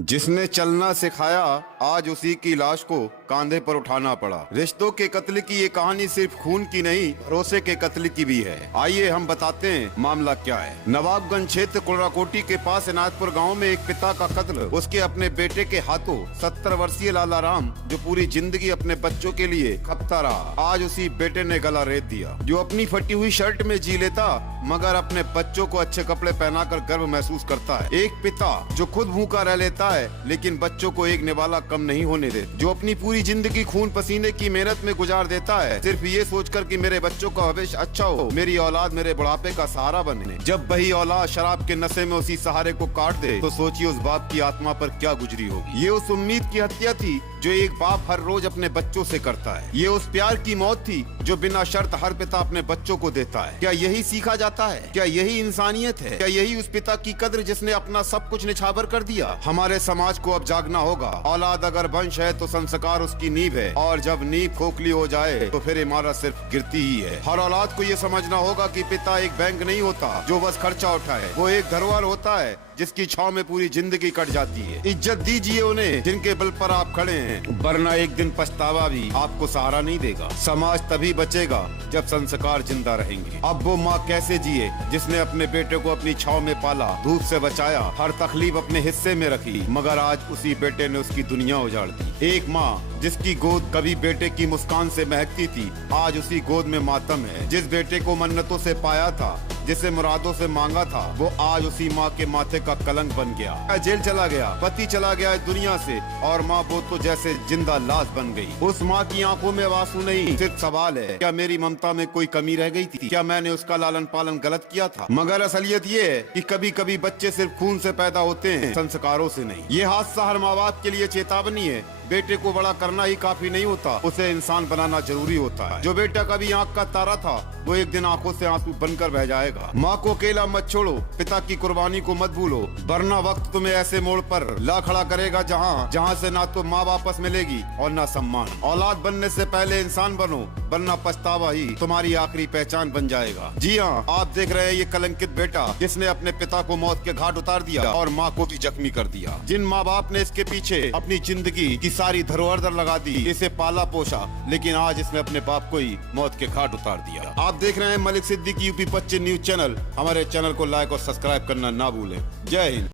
जिसने चलना सिखाया आज उसी की लाश को कांधे पर उठाना पड़ा। रिश्तों के कत्ल की ये कहानी सिर्फ खून की नहीं, भरोसे के कत्ल की भी है। आइए हम बताते हैं मामला क्या है। नवाबगंज क्षेत्र कुलराकोटी के पास इनायतपुर गांव में एक पिता का कत्ल उसके अपने बेटे के हाथों। 70 वर्षीय लाला राम जो पूरी जिंदगी अपने बच्चों के लिए खपता रहा, आज उसी बेटे ने गला रेत दिया। जो अपनी फटी हुई शर्ट में जी लेता मगर अपने बच्चों को अच्छे कपड़े पहनाकर गर्व महसूस करता है। एक पिता जो खुद भूखा रह लेता है लेकिन बच्चों को एक निवाला कम नहीं होने दे। जो अपनी पूरी जिंदगी खून पसीने की मेहनत में गुजार देता है सिर्फ ये सोचकर कि मेरे बच्चों का भविष्य अच्छा हो, मेरी औलाद मेरे बुढ़ापे का सहारा बने। जब वही औलाद शराब के नशे में उसी सहारे को काट दे तो सोचिए उस बाप की आत्मा पर क्या गुजरी होगी। ये उस उम्मीद की हत्या थी जो एक बाप हर रोज अपने बच्चों से करता है। ये उस प्यार की मौत थी जो बिना शर्त हर पिता अपने बच्चों को देता है। क्या यही सीखा जाता है? क्या यही इंसानियत है? क्या यही उस पिता की कद्र जिसने अपना सब कुछ निछावर कर दिया? हमारे समाज को अब जागना होगा। औलाद अगर वंश है तो संस्कार उसकी नींव है, और जब नींव खोखली हो जाए तो फिर इमारत सिर्फ गिरती ही है। हर औलाद को ये समझना होगा कि पिता एक बैंक नहीं होता जो बस खर्चा उठाए, वो एक धरोहर होता है जिसकी छाव में पूरी जिंदगी कट जाती है। इज्जत दीजिए उन्हें जिनके बल पर आप खड़े हैं, वरना एक दिन पछतावा भी आपको सहारा नहीं देगा। समाज तभी बचेगा जब संस्कार जिंदा रहेंगे। अब वो माँ कैसे जिए जिसने अपने बेटे को अपनी छाव में पाला, धूप से बचाया, हर तकलीफ अपने हिस्से में रखी, मगर आज उसी बेटे ने उसकी दुनिया उजाड़ दी। एक माँ जिसकी गोद कभी बेटे की मुस्कान से महकती थी, आज उसी गोद में मातम है। जिस बेटे को मन्नतों से पाया था, जिसे मुरादों से मांगा था, वो आज उसी माँ के माथे का कलंक बन गया। जेल चला गया, पति चला गया इस दुनिया से, और माँ वो तो जैसे जिंदा लाश बन गई। उस माँ की आंखों में आंसू नहीं, सिर्फ सवाल है क्या मेरी ममता में कोई कमी रह गई थी? क्या मैंने उसका लालन पालन गलत किया था? मगर असलियत ये है कि कभी कभी बच्चे सिर्फ खून से पैदा होते हैं, संस्कारों से नहीं। ये हादसा हर माँ बाप के लिए चेतावनी है। बेटे को बड़ा करना ही काफी नहीं होता, उसे इंसान बनाना जरूरी होता है। जो बेटा कभी आंख का तारा था वो एक दिन आंखों से आंसू बनकर बह जाएगा। माँ को अकेला मत छोड़ो, पिता की कुर्बानी को मत भूलो, वरना वक्त तुम्हें ऐसे मोड़ पर ला खड़ा करेगा जहाँ से ना तो माँ वापस मिलेगी और ना सम्मान। औलाद बनने से पहले इंसान बनो, वरना पछतावा ही तुम्हारी आखिरी पहचान बन जाएगा। जी हाँ, आप देख रहे हैं ये कलंकित बेटा जिसने अपने पिता को मौत के घाट उतार दिया और माँ को भी जख्मी कर दिया। जिन माँ बाप ने इसके पीछे अपनी जिंदगी की सारी धरोहर लगा दी, इसे पाला पोसा, लेकिन आज इसने अपने बाप को ही मौत के घाट उतार दिया। आप देख रहे हैं Malik Siddiqui UP 25 news channel. हमारे चैनल को लाइक और सब्सक्राइब करना ना भूलें। जय हिंद।